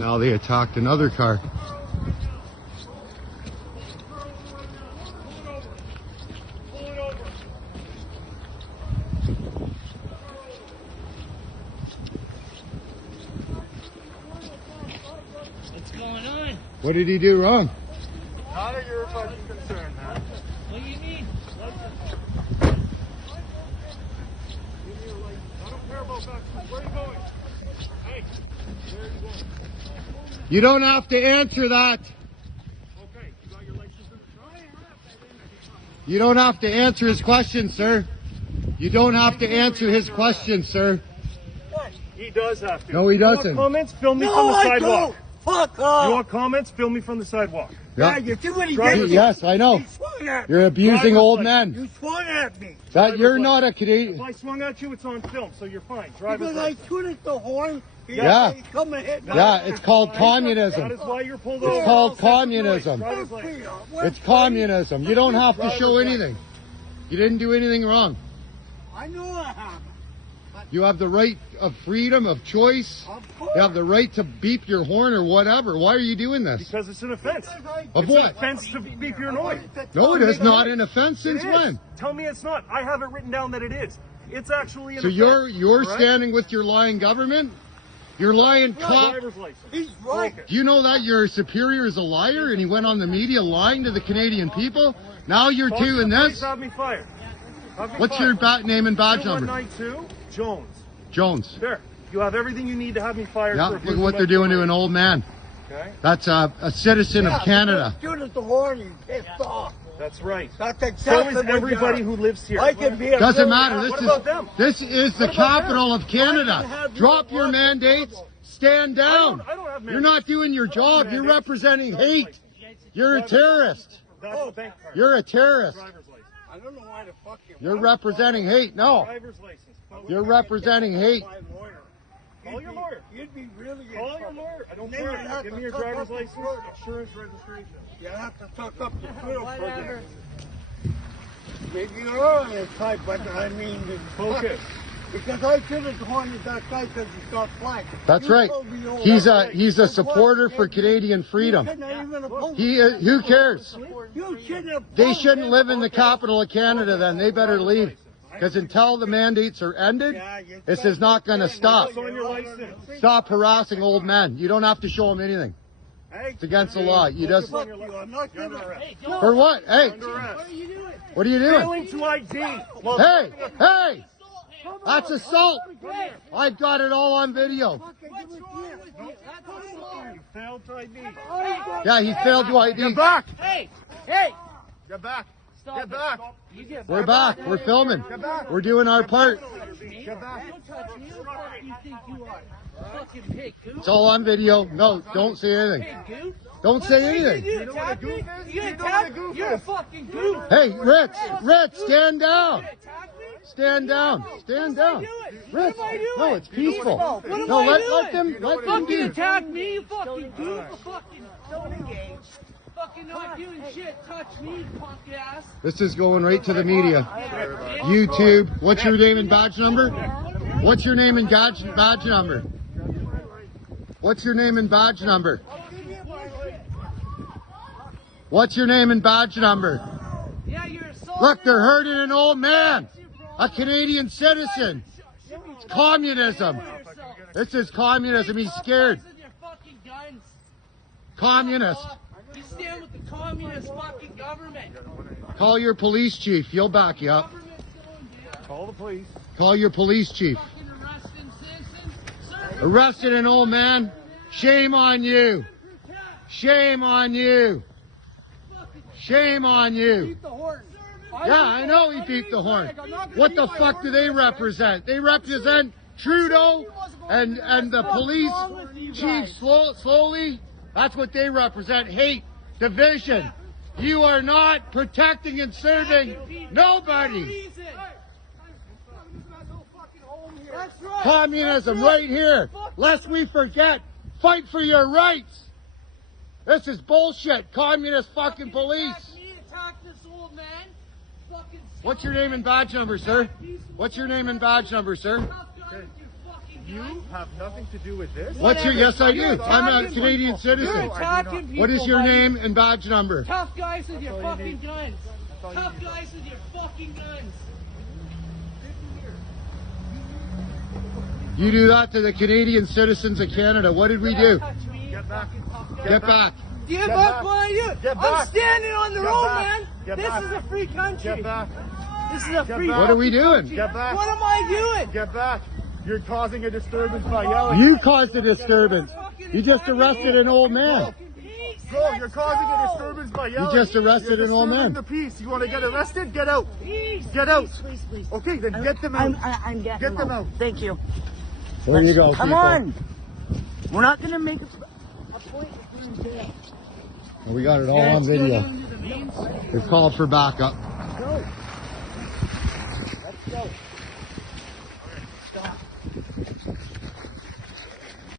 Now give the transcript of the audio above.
Now they attacked another car. What's going on? What did he do wrong? None of your fucking concern, man. What do you mean? Give me your license. I don't care about that. Where are you going? Hey, where are you going? You don't have to answer that. Okay, you got your license? You don't have to answer his question, sir. You don't have to answer his question, sir. What? He does have to. No, he doesn't. You want comments? Film me from the sidewalk. Fuck off! You want comments? Film me from the sidewalk. Yeah, you see what he Drive- did? Yes, I know. He swung at me. You're abusing Driver's old license. men. You swung at me. That you're Driver's not a If Canadian. I swung at you, it's on film, so you're fine. Driver's Because I license. tooted the horn. Yeah. He come and hit me. Yeah, it's called That communism. is why you're pulled It's over. called communism. Driver's license. It's communism. You don't have to show anything. You didn't do anything wrong. I know I have. You have the right of freedom of choice. Of course. You have the right to beep your horn or whatever. Why are you doing this? Because it's an offense. Of It's an what? offense to beep your noise. No, it is not an offense It since is. when? Tell me it's not. I have it written down that it is. It's actually an So offense. you're all right? standing with your lying government? Your lying cop? Driver's license. He's right. Broke it. Do you know that your superior is a liar and he went on the media lying to the Canadian people? Now you're Talk to doing the police, this? Have me fired. Have me What's fired. your name and badge number? 2192 Jones. Jones. There. You have everything you need to have me fired. Yeah, for look at what they're abusing doing to my an old man. Okay. That's a citizen of Canada. He tooted the horn. He pissed off. That's right. That's So exactly is what everybody you who lives here. I can be a Doesn't millionaire. matter. What about them? This is the What about capital of I can Canada. have Drop your your mandates. Stand down. I don't have You're not doing your job. You're mandates. representing hate. You're a terrorist. That's the bank card. You're a terrorist. Driver's license. I don't know why the fuck you You're representing hate. No, Driver's license. you're representing hate. My lawyer. Call your lawyer. You'd be really in Call your trouble. lawyer. I don't Then you'd care. have Give to me your suck driver's up the license, throat. insurance, registration. You have to suck up the thrill for this. Maybe you're on his side, but I mean, Focus. because I tooted the horn at that guy because he's got flack. That's You right. told me all He's that. a supporter for Canadian freedom. You couldn't even oppose Who cares? You shouldn't have They opposed shouldn't him. live in the capital of Canada then. They better leave. Because until the mandates are ended, this is not going to stop. What's on your license? Stop harassing old men. You don't have to show them anything. Hey, It's against the law. You just fuck you. I'm not You're under gonna. arrest. for what? Hey, Under arrest. what are you doing? Failing to ID. Well, Hey, hey, that's assault. I've got it all on video. You failed to ID. Yeah, he failed to ID. back. Hey! Hey! Get back. Stop Get back. You get We're back. We're filming. We're doing our part. Get back. Don't touch me. Who the fuck do you think you are? Fucking pig, goose. It's all on video. No, don't say anything. Pig, goose. Don't say anything. You attack me? You attack me? You're a fucking goof. Hey, Rich, stand down. You attack me? Stand down. Stand down. Rich, no, it's peaceful. What am No, I let doing? them Fucking do. attack me, you fucking goof. Fucking don't engage. Fucking not doing shit. Touch me, punk ass. This is going right to the media. YouTube. What's your name and badge number? What's your name and badge number? What's your name and badge number? What's your name and badge number? Yeah, you're assaulting. Look, they're hurting an old man, a Canadian citizen. It's communism. This is communism. He's scared. Your fucking guns. Communist. You stand with the communist fucking government. Call your police chief. He'll back you up. Government's going down. Call the police. Call your police chief. Fucking arresting citizens. Sir, Arrested an old man. Shame on you. Shame on you. Shame on you. The horn. Yeah, I know he beat the horn. What the fuck do they represent? They represent Trudeau and the police chief slowly. That's what they represent. Hate, division. You are not protecting and serving nobody. That's right. Communism right here. Lest we forget, fight for your rights. This is bullshit. Communist fucking police. Attack me, attack this old man. Fucking What's your name and badge number, sir? What's your name and badge number, sir? tough guy with your fucking You have nothing to do with this. What's your, yes I do. I'm a Canadian You're citizen. attacking people. What is your buddy. name and badge number? Tough guys with your fucking guns. Tough guys with your fucking guns. You do that to the Canadian citizens of Canada. What did we do? Touch me, you Get back. fucking tough guy. Get back. Give Get up back. what I do. Get I'm back. standing on the Get road, back. man. Get This back. is a free country. Get back. This is a Get free back. What are we doing? Get back. What am I doing? Get back. You're causing a disturbance by yelling. You caused the disturbance. You just arrested an old man. Bro, you're causing a disturbance by yelling. just arrested You're an old man. disturbing the peace. You want to get arrested? Get out. Peace. Get out. Please. Okay, then get them out. I'm getting Get them out. Thank you. There you go, Come people. on. We're not going to make a point of doing jail. We got it all on video. We've called for backup.